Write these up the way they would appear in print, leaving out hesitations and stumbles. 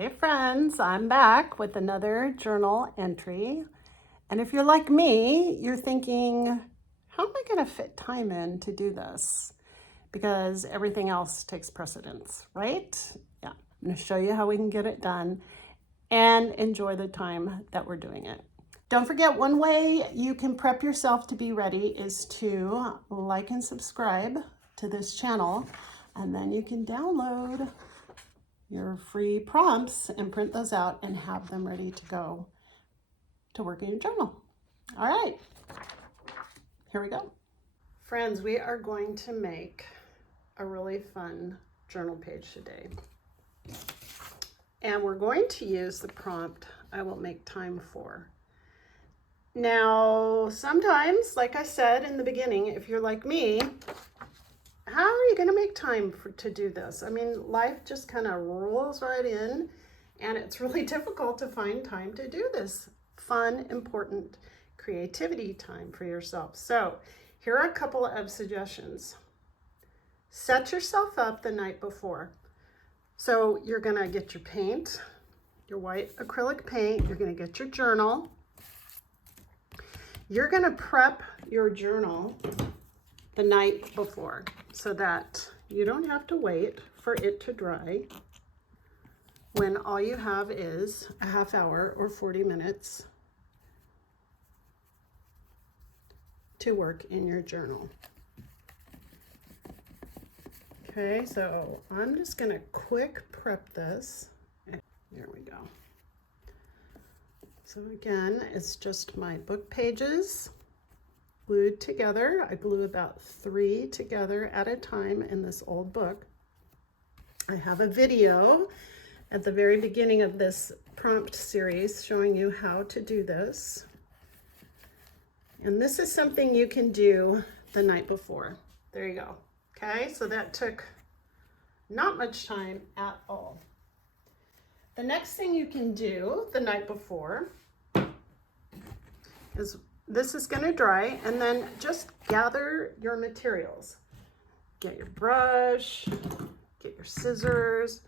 Hey friends, I'm back with another journal entry. And if you're like me, you're thinking, how am I going to fit time in to do this? Because everything else takes precedence, right? Yeah, I'm going to show you how we can get it done and enjoy the time that we're doing it. Don't forget, one way you can prep yourself to be ready is to like and subscribe to this channel, and then you can download your free prompts and print those out and have them ready to go to work in your journal. All right, here we go. Friends, we are going to make a really fun journal page today. And we're going to use the prompt, I will make time for. Now, sometimes, like I said in the beginning, if you're like me, how are you going to make time to do this? I mean, life just kind of rolls right in, and it's really difficult to find time to do this fun, important creativity time for yourself. So here are a couple of suggestions. Set yourself up the night before. So you're going to get your paint, your white acrylic paint. You're going to get your journal. You're going to prep your journal the night before so that you don't have to wait for it to dry when all you have is a half hour or 40 minutes to work in your journal. Okay, so I'm just going to quick prep this. There we go. So again, it's just my book pages glued together. I glue about 3 together at a time in this old book. I have a video at the very beginning of this prompt series showing you how to do this. And this is something you can do the night before. There you go. Okay, so that took not much time at all. The next thing you can do the night before is this is going to dry, and then just gather your materials. Get your brush, get your scissors.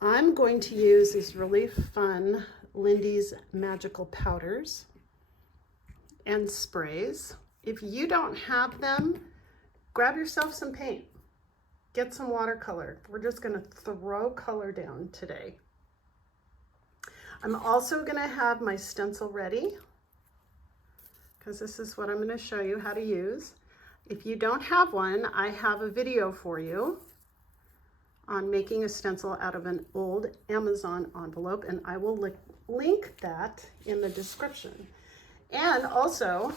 I'm going to use these really fun Lindy's magical powders and sprays. If you don't have them, grab yourself some paint. Get some watercolor. We're just going to throw color down today. I'm also going to have my stencil ready, because this is what I'm going to show you how to use. If you don't have one, I have a video for you on making a stencil out of an old Amazon envelope, and I will link that in the description. And also,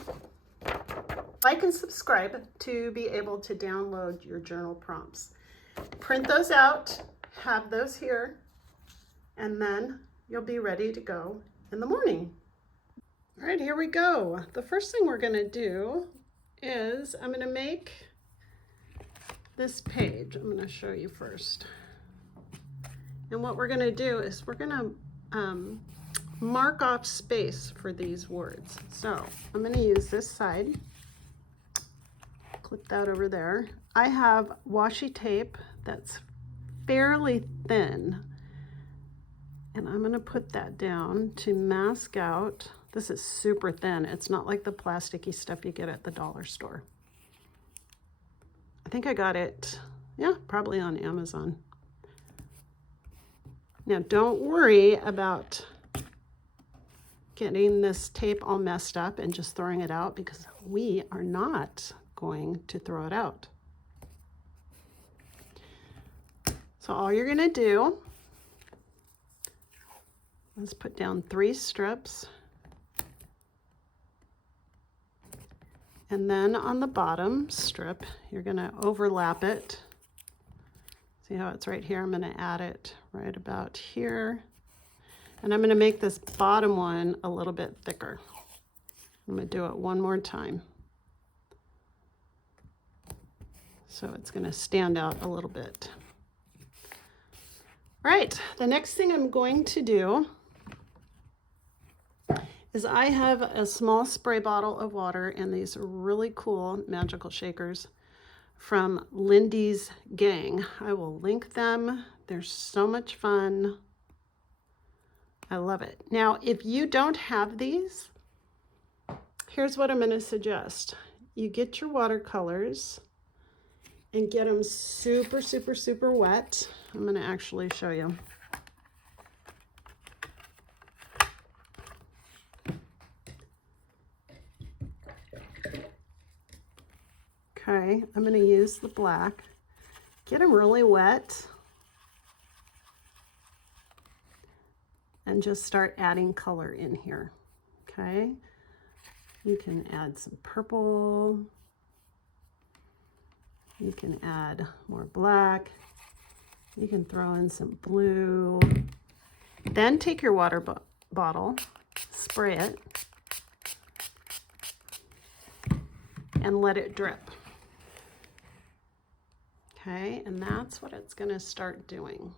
like and subscribe to be able to download your journal prompts. Print those out, have those here, and then you'll be ready to go in the morning. All right, here we go. The first thing we're going to do is I'm going to make this page. I'm going to show you first. And what we're going to do is we're going to mark off space for these words. So I'm going to use this side. Clip that over there. I have washi tape that's fairly thin, and I'm going to put that down to mask out. This is super thin. It's not like the plasticky stuff you get at the dollar store. I think I got it, yeah, probably on Amazon. Now, don't worry about getting this tape all messed up and just throwing it out, because we are not going to throw it out. So all you're going to do is put down 3 strips. And then on the bottom strip, you're going to overlap it. See how it's right here? I'm going to add it right about here. And I'm going to make this bottom one a little bit thicker. I'm going to do it one more time. So it's going to stand out a little bit. All right, the next thing I'm going to do is I have a small spray bottle of water and these really cool magical shakers from Lindy's gang. I will link them. They're so much fun. I love it. Now, if you don't have these, here's what I'm going to suggest. You get your watercolors and get them super, super, super wet. I'm going to actually show you. Okay, I'm going to use the black. Get them really wet and just start adding color in here. Okay, you can add some purple. You can add more black. You can throw in some blue. Then take your water bottle, spray it, and let it drip. Okay, and that's what it's going to start doing.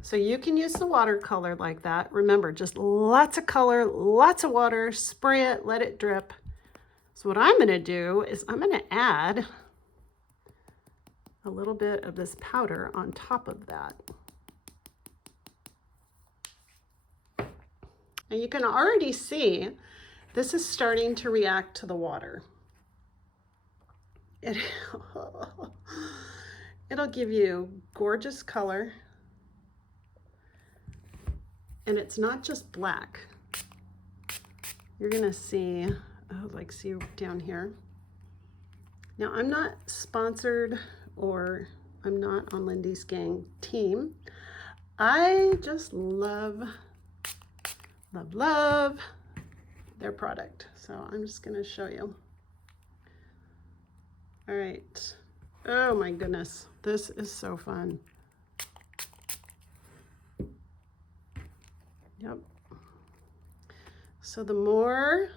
So you can use the watercolor like that. Remember, just lots of color, lots of water, spray it, let it drip. So what I'm going to do is I'm going to add a little bit of this powder on top of that. And you can already see this is starting to react to the water. It'll give you gorgeous color. And it's not just black. You're gonna see, see down here. Now, I'm not sponsored or I'm not on Lindy's Gang team. I just love their product. So I'm just gonna show you. All right. Oh my goodness, this is so fun. Yep. So the more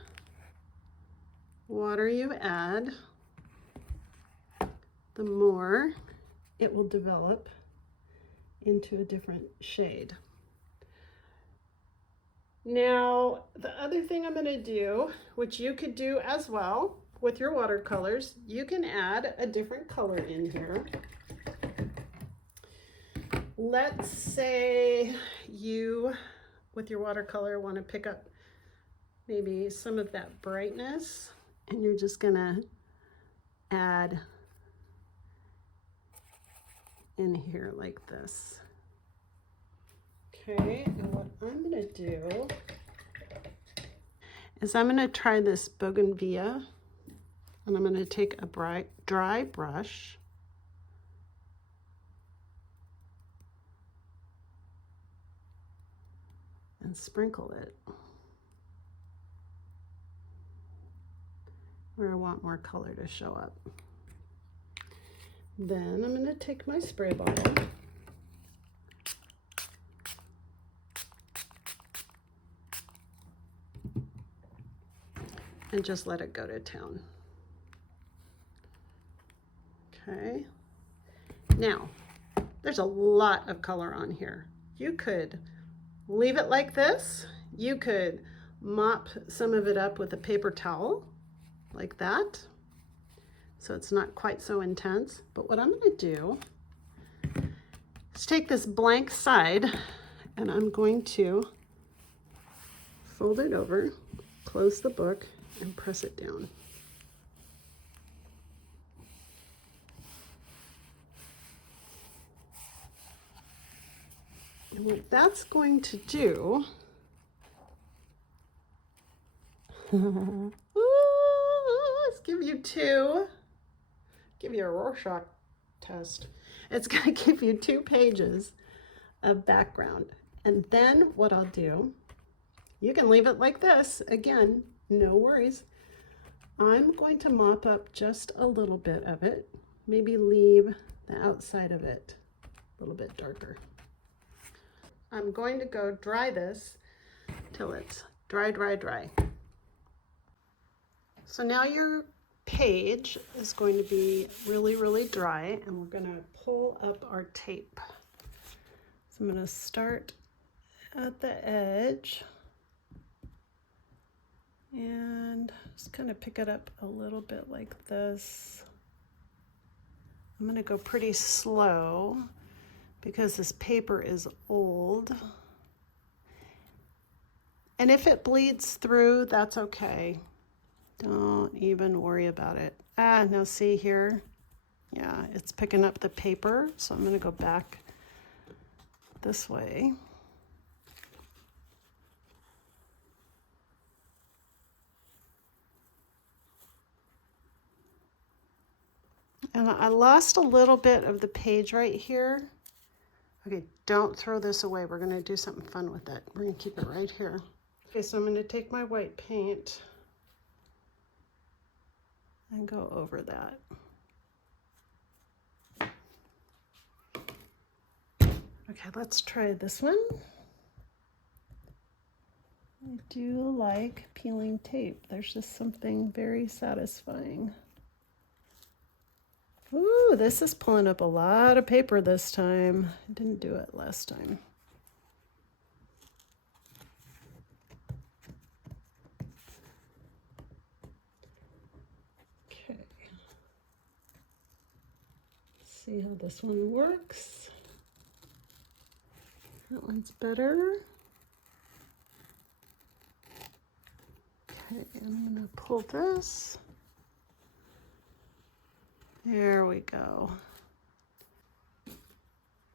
water you add, the more it will develop into a different shade. Now, the other thing I'm going to do, which you could do as well with your watercolors, you can add a different color in here. Let's say you, with your watercolor, want to pick up maybe some of that brightness, and you're just going to add in here like this. Okay, and what I'm going to do is I'm going to try this bougainvillea, and I'm going to take a dry brush and sprinkle it where I want more color to show up. Then I'm going to take my spray bottle and just let it go to town. Okay. Now, there's a lot of color on here. You could leave it like this. You could mop some of it up with a paper towel like that, so it's not quite so intense. But what I'm going to do is take this blank side and I'm going to fold it over, close the book, and press it down. And what that's going to do let's give you a Rorschach test. It's going to give you 2 pages of background. And then what I'll do, you can leave it like this. Again, no worries. I'm going to mop up just a little bit of it. Maybe leave the outside of it a little bit darker. I'm going to go dry this till it's dry, dry, dry. So now your page is going to be really, really dry, and we're going to pull up our tape. So I'm going to start at the edge and just kind of pick it up a little bit like this. I'm going to go pretty slow because this paper is old. And if it bleeds through, that's okay. Don't even worry about it. Ah, now see here? Yeah, it's picking up the paper, so I'm gonna go back this way. And I lost a little bit of the page right here. Okay, don't throw this away. We're gonna do something fun with it. We're gonna keep it right here. Okay, so I'm gonna take my white paint and go over that. Okay, let's try this one. I do like peeling tape. There's just something very satisfying. Ooh, this is pulling up a lot of paper this time. I didn't do it last time. Okay. Let's see how this one works. That one's better. Okay, I'm gonna pull this. There we go.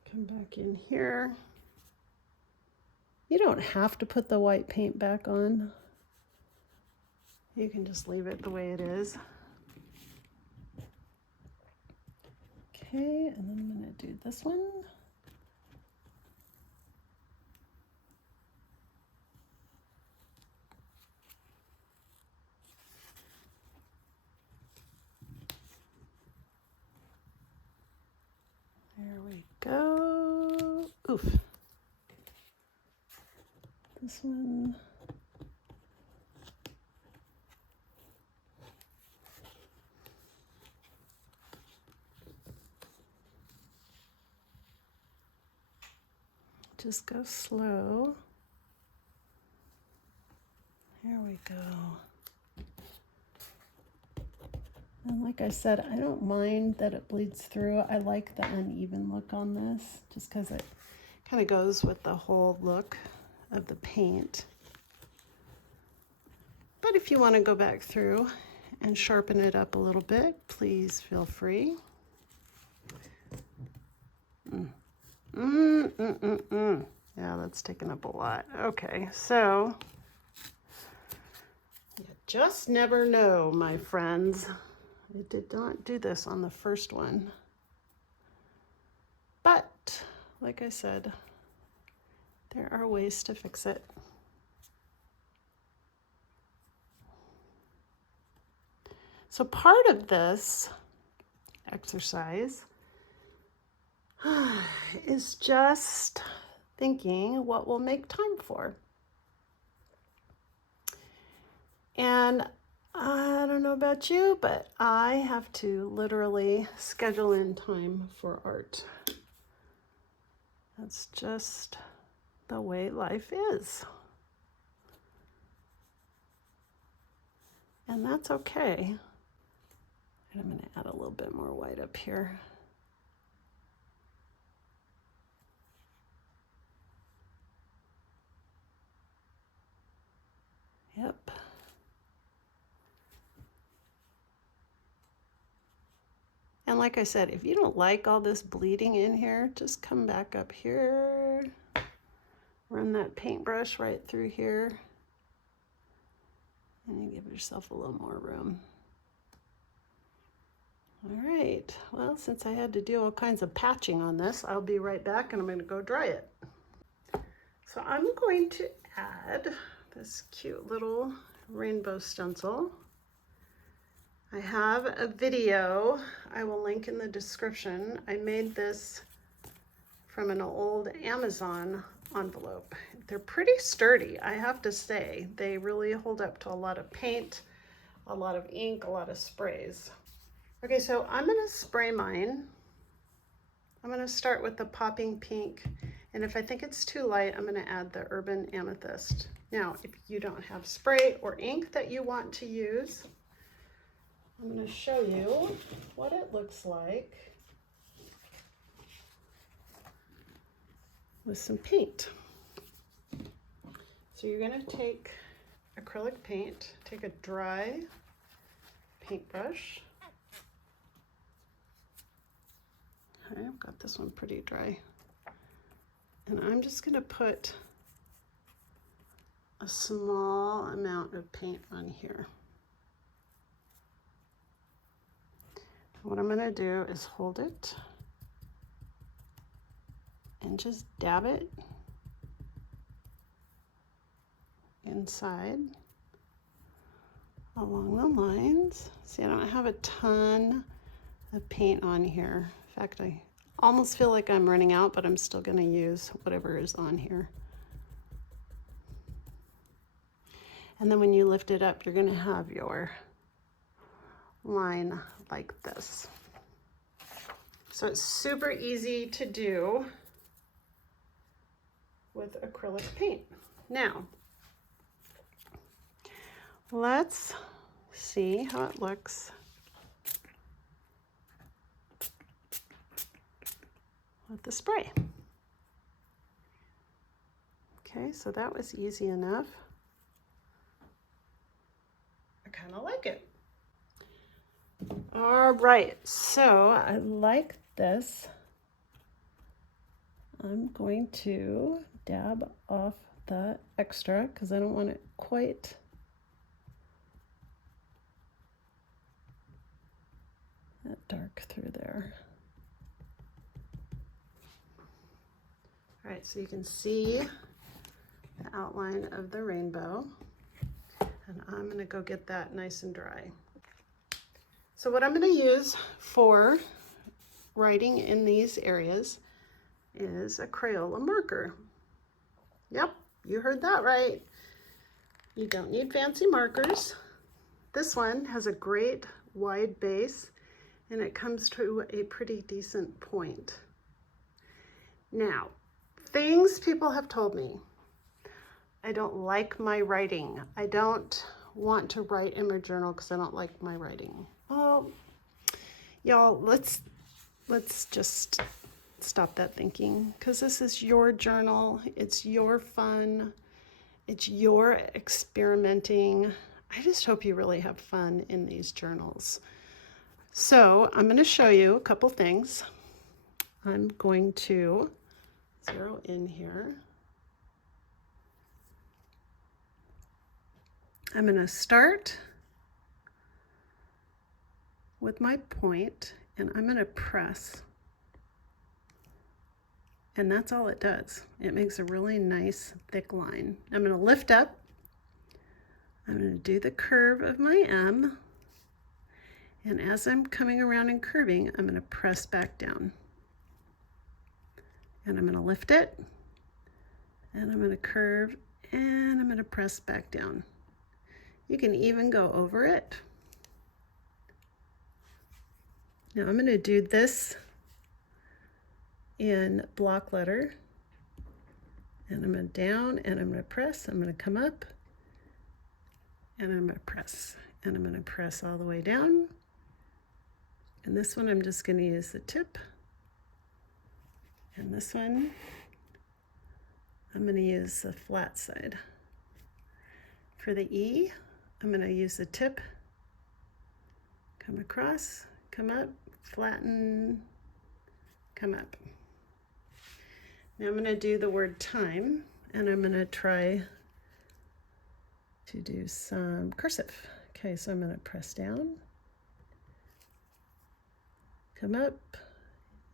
Come back in here. You don't have to put the white paint back on. You can just leave it the way it is. Okay, and then I'm gonna do this one. There we go. Oof. This one. Just go slow. There we go. And like I said, I don't mind that it bleeds through. I like the uneven look on this, just because it kind of goes with the whole look of the paint. But if you want to go back through and sharpen it up a little bit, please feel free. Yeah, that's taking up a lot. Okay, so you just never know, my friends. I did not do this on the first one. But, like I said, there are ways to fix it. So part of this exercise is just thinking what we'll make time for. And I don't know about you, but I have to literally schedule in time for art. That's just the way life is. And that's okay. And I'm going to add a little bit more white up here. Yep. And like I said, if you don't like all this bleeding in here, just come back up here, run that paintbrush right through here, and you give yourself a little more room. All right, well, since I had to do all kinds of patching on this, I'll be right back and I'm going to go dry it. So I'm going to add this cute little rainbow stencil. I have a video I will link in the description. I made this from an old Amazon envelope. They're pretty sturdy, I have to say. They really hold up to a lot of paint, a lot of ink, a lot of sprays. Okay, so I'm gonna spray mine. I'm gonna start with the popping pink, and if I think it's too light, I'm gonna add the urban amethyst. Now, if you don't have spray or ink that you want to use, I'm going to show you what it looks like with some paint. So you're going to take acrylic paint, take a dry paintbrush. Okay, I've got this one pretty dry. And I'm just going to put a small amount of paint on here. What I'm going to do is hold it and just dab it inside along the lines. See, I don't have a ton of paint on here. In fact, I almost feel like I'm running out, but I'm still going to use whatever is on here. And then when you lift it up, you're going to have your line like this. So it's super easy to do with acrylic paint. Now, let's see how it looks with the spray. Okay, so that was easy enough. I kind of like it. All right, so I like this. I'm going to dab off the extra because I don't want it quite that dark through there. All right, so you can see the outline of the rainbow, and I'm going to go get that nice and dry. So what I'm going to use for writing in these areas is a Crayola marker. Yep, you heard that right. You don't need fancy markers. This one has a great wide base and it comes to a pretty decent point. Now, things people have told me. I don't like my writing. I don't want to write in my journal because I don't like my writing. Well, y'all, let's just stop that thinking, because this is your journal. It's your fun. It's your experimenting. I just hope you really have fun in these journals. So I'm going to show you a couple things. I'm going to zero in here. I'm going to start with my point and I'm going to press. And that's all it does. It makes a really nice thick line. I'm going to lift up. I'm going to do the curve of my M. And as I'm coming around and curving, I'm going to press back down. And I'm going to lift it. And I'm going to curve and I'm going to press back down. You can even go over it. Now I'm going to do this in block letter, and I'm going to down and I'm going to press. I'm going to come up and I'm going to press, and I'm going to press all the way down. And this one I'm just going to use the tip, and this one I'm going to use the flat side. For the E, I'm going to use the tip, come across, come up, flatten, come up. Now I'm going to do the word time, and I'm going to try to do some cursive. Okay, so I'm going to press down, come up,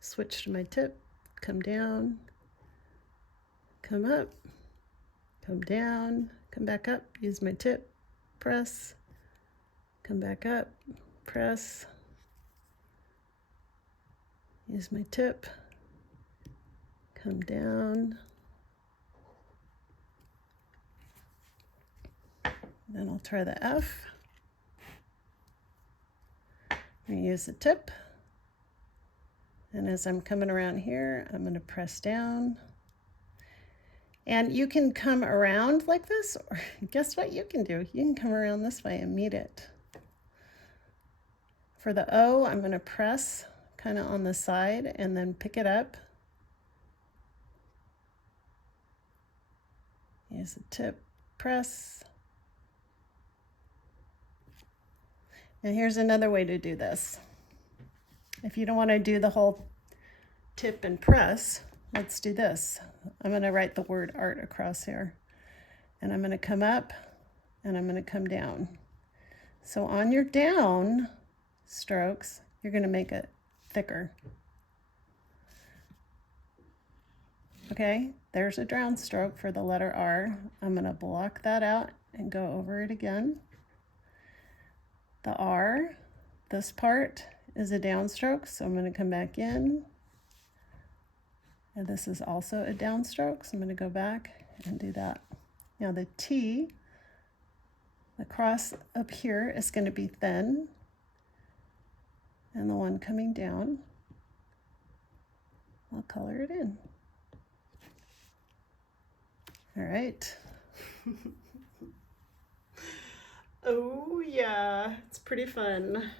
switch to my tip, come down, come up, come down, come back up, use my tip, press, come back up, press, use my tip, come down, then I'll try the F. I'm going to use the tip, and as I'm coming around here, I'm going to press down. And you can come around like this, or guess what you can do? You can come around this way and meet it. For the O, I'm going to press kind of on the side and then pick it up. Use the tip, press. And here's another way to do this. If you don't want to do the whole tip and press, let's do this. I'm going to write the word art across here. And I'm going to come up and I'm going to come down. So on your down strokes, you're going to make it thicker. Okay, there's a down stroke for the letter R. I'm going to block that out and go over it again. The R, this part is a downstroke, so I'm going to come back in. And this is also a downstroke, so I'm going to go back and do that. Now the T, the cross up here is going to be thin, and the one coming down, I'll color it in. All right. Oh yeah, it's pretty fun.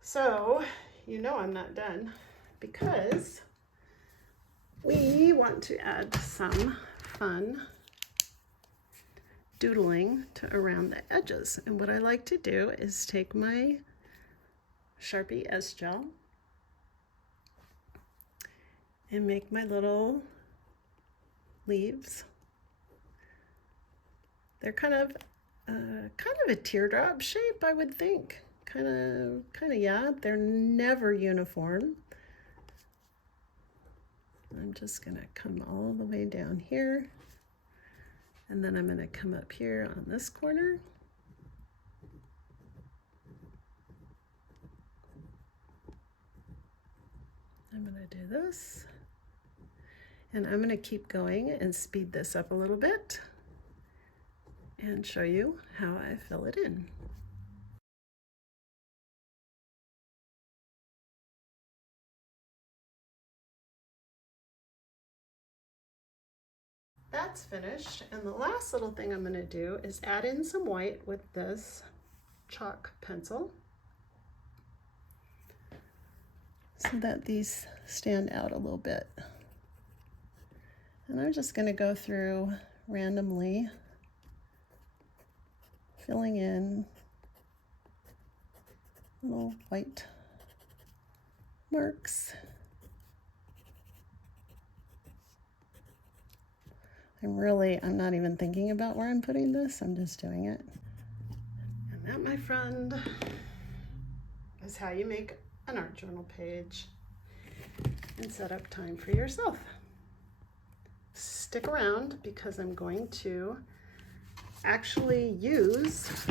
So, you know I'm not done because we want to add some fun doodling to around the edges. And what I like to do is take my Sharpie S-Gel and make my little leaves. They're kind of a teardrop shape, I would think. Kind of, yeah. They're never uniform. I'm just gonna come all the way down here, and then I'm gonna come up here on this corner. I'm gonna do this, and I'm gonna keep going and speed this up a little bit and show you how I fill it in. That's finished, and the last little thing I'm going to do is add in some white with this chalk pencil so that these stand out a little bit. And I'm just going to go through randomly filling in little white marks. I'm not even thinking about where I'm putting this, I'm just doing it. And that, my friend, is how you make an art journal page and set up time for yourself. Stick around because I'm going to actually use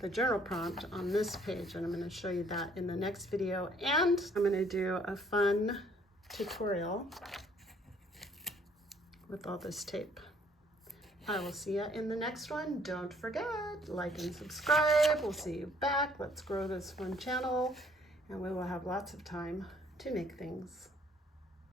the journal prompt on this page, and I'm going to show you that in the next video, and I'm going to do a fun tutorial with all this tape. I will see you in the next one. Don't forget, like and subscribe. We'll see you back. Let's grow this fun channel, and we will have lots of time to make things.